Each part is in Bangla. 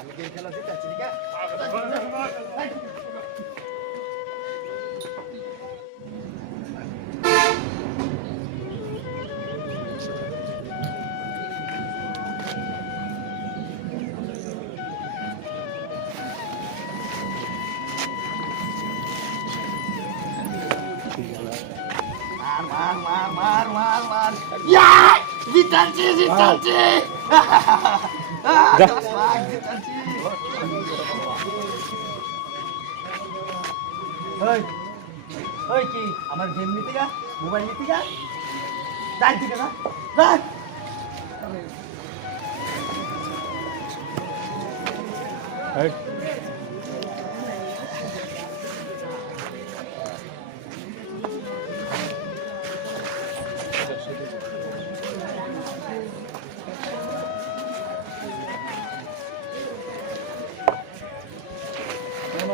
আমি গেম খেলা জিতাচ্ছি ঠিক আছে। মার মার মার মার মার ইয়া জিতাচ্ছি জিতাচ্ছি কি আমার গেম নিতে গা মোবাইল নিতে গা যাই ঠিক না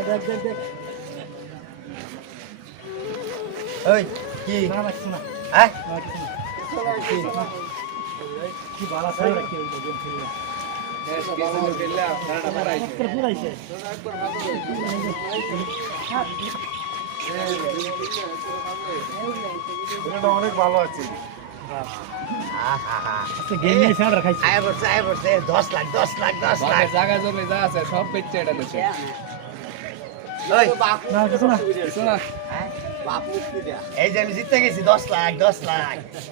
দেখ দেখ দেখ ওই কি না লাগছে না হ্যাঁ কি ভালো আছে কি গেম খেললে অনেক ভালো আছে। এই যে আমি জিতে গেছি 10 লাখ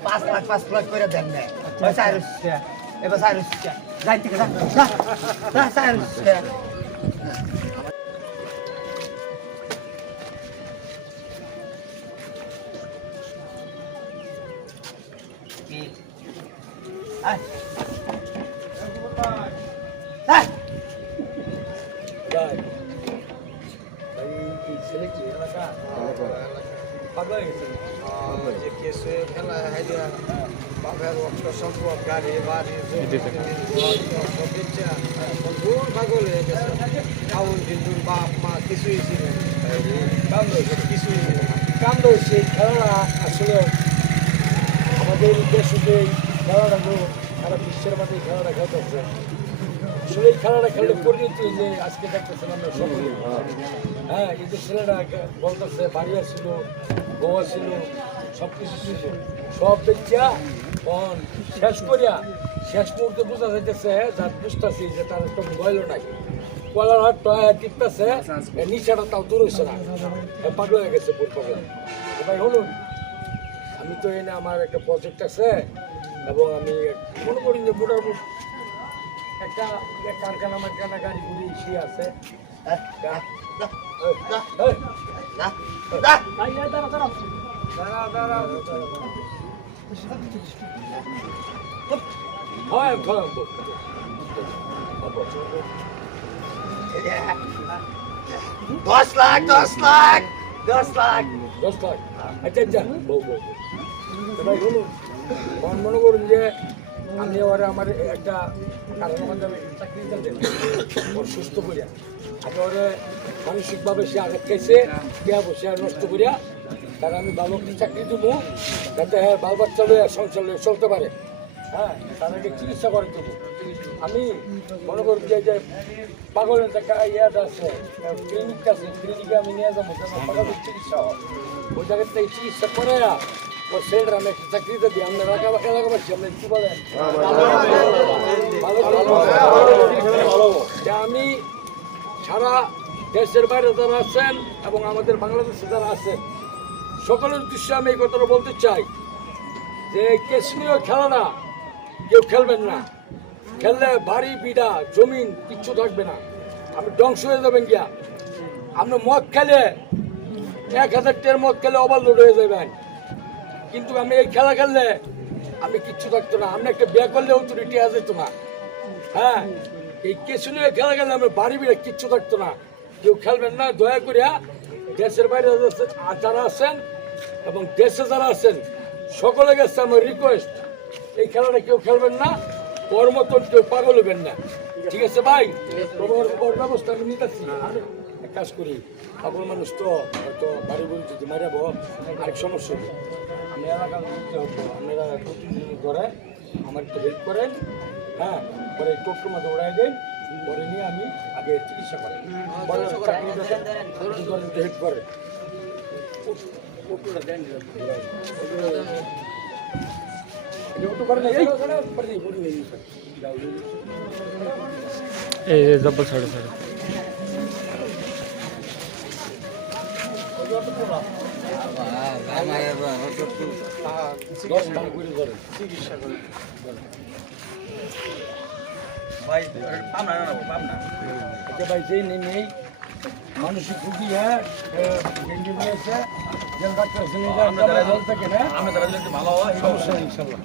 5 লাখ 5 লাখ করে দেন না এবার যাই ঠিক আছে সম্পদ গাড়ি বাড়ি পাগল হয়ে গেছে খাউন কিন্তু বাপ মা কিছুই ছিল কিছুই ছিল কান্দ সেই খেলাটা আসলে আমাদের দেশে যে খেলাটা সারা বিশ্বের মাঝে খেলাটা খেলতেছে আসলে এই খেলাটা খেলে পরিণতি যে আজকে দেখতেছিলাম আমরা সকলে হ্যাঁ কিন্তু ছেলেরা বলতেছে বাড়ি ছিল গোয়া ছিল সব কিছু ছিল সব বেচা শেষ মুহূর্তে বোঝা যাইতেছে যার বুঝতেছি যে তার একটা মোবাইলও নাই কলার হাট টিপতেছে নিচাটা তাও দূর হচ্ছে না পাগল হয়ে গেছে পুর পাগল ভাই শুনুন আমি তো এনে আমার একটা প্রজেক্ট আছে এবং আমি মনে করি যে মোটামুটি একটা কারখানা মারখানা গাড়ি ঘুরি সে আছে দশ লাখ আচ্ছা ভাই বলুন মনে করুন যে আমি ওরা আমার একটা কারণের মধ্যে আমি চাকরি দেন ওর সুস্থ করিয়া আমি ওরা মানসিকভাবে সে আঘাত খাইছে কে বসে নষ্ট করিয়া তার আমি ভালো একটি চাকরি দেবো যাতে হ্যাঁ বাল বাচ্চা লইয়া সংসার লইয়া চলতে পারে হ্যাঁ তাদেরকে চিকিৎসা করে দেবো আমি মনে করি যে পাগলের একটা ইয়াটা আছে ক্লিনিকটা আছে ক্লিনিকে আমি নিয়ে যাবো পাগলের চিকিৎসা হয় ওই জায়গার থেকে চিকিৎসা করে ওর ছেলেরা আমি একটা চাকরিতে দিই আমরা এলাকাবাসী আমরা কি বলেন আমি সারা দেশের বাইরে যারা আছেন এবং আমাদের বাংলাদেশে যারা আছেন সকলের উদ্দেশ্যে আমি এই কথাটা বলতে চাই যে কেসনীয় খেলাটা কেউ খেলবেন না। খেললে বাড়ি বিড়া জমিন কিচ্ছু থাকবে না, আপনি ধ্বংস হয়ে যাবেন গিয়া। আপনি মদ খেলে 1000 টাকার মদ খেলে ওভারলোড হয়ে যাবেন, কিন্তু আমি এই খেলা খেললে আমি কিচ্ছু থাকতো না। আপনি একটা বিয়ে করলেও তো রিটিয়া যেত না। হ্যাঁ, এই কেসনীয় খেলা খেললে আমি বাড়ি বিড়া কিচ্ছু থাকতো না। কেউ খেলবেন না দয়া করিয়া। দেশের বাইরে যারা আছেন এবং দেশে যারা আছেন সকলের কাছে আমার রিকোয়েস্ট, এই খেলাটা কেউ খেলবেন না, ওর মতন কেউ পাগল হবেন না, ঠিক আছে ভাই? ওর ব্যবস্থা আমি নিতেছি। এক কাজ করি, পাগল মানুষ তো হয়তো বাড়ি বলি যদি মারাবো আরেক সমস্যা নেই। আমি এলাকার মধ্যে হবো, আপনারা প্রতিদিন ধরে আমার একটু হেল্প করেন। হ্যাঁ, পরে টোটোর মধ্যে উড়াই দেন, পরে নিয়ে আমি আগে চিকিৎসা করেন, পরে চাকরি হেল্প করেন। এই জব্বল ছাড়ে ছাড়ে ভাই পামনা না পামনা আচ্ছা ভাই, যেই নেই মানসিক রুগী, হ্যাঁ ডেঙ্গু হয়েছে, যেন ডাক্তার আমরা তারা ভালো হয় সমস্যা নেই ইনশাল্লাহ।